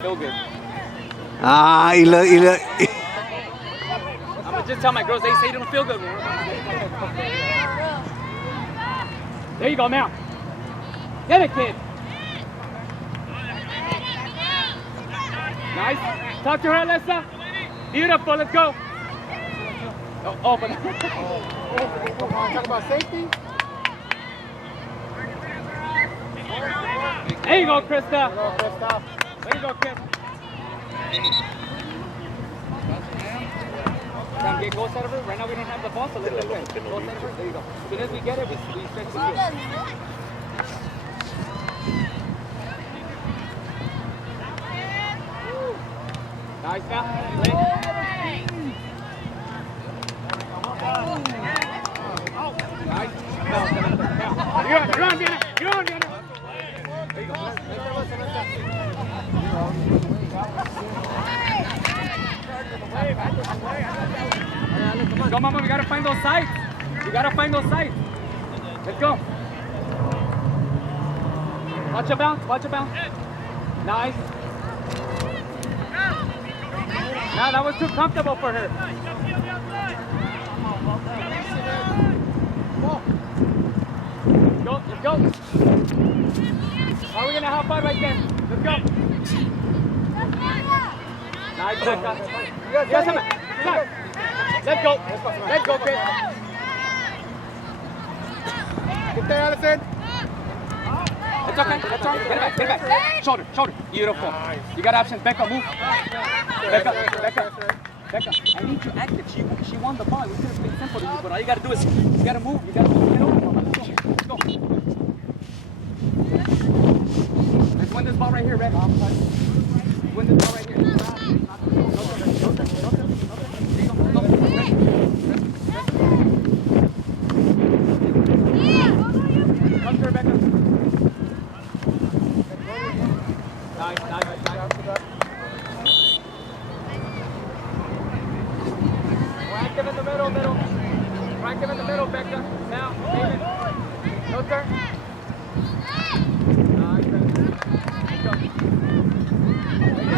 Feel good. Ah, ila. I'm gonna just tell my girls they say they don't feel good. There you go, now. Get it, kid. Nice. Talk to her, Alyssa. Beautiful. Let's go. Oh, open. Talk about safety. There you go, Krista. There There you go, kid. Come get goal set of her. Right now we don't have the ball, so let's go. Goal set of her. There you go. As soon as we get it, we stretch the field. Nice now. Play. Nice. No, you're on, Vienna. You're on, Vienna. There you go. Let's go, Mama. We gotta find those sides. We gotta find those sides. Let's go. Watch your bounce. Watch your bounce. Nice. Now that was too comfortable for her. Let's go. Let's go. Are we gonna have fun right there? Let's go. Nice, Becca. Yes, let's go. Let's go, Chris. Get there, Allison. It's okay. That's all right. Get it back. Get it back. Shoulder. Shoulder. Beautiful. You got options. Becca, move. Becca. Becca, I need you active. She won the ball. We could have been simple to you, but all you gotta do is you gotta move. You gotta move. Get over. Let's go. Let's go. Let's win this ball right here, Red. Win this ball right here. Come to her, Becca. Nice. Active in the middle. Active in the middle, Becca. Now, David. No turn. Nice, Becca. Let's go.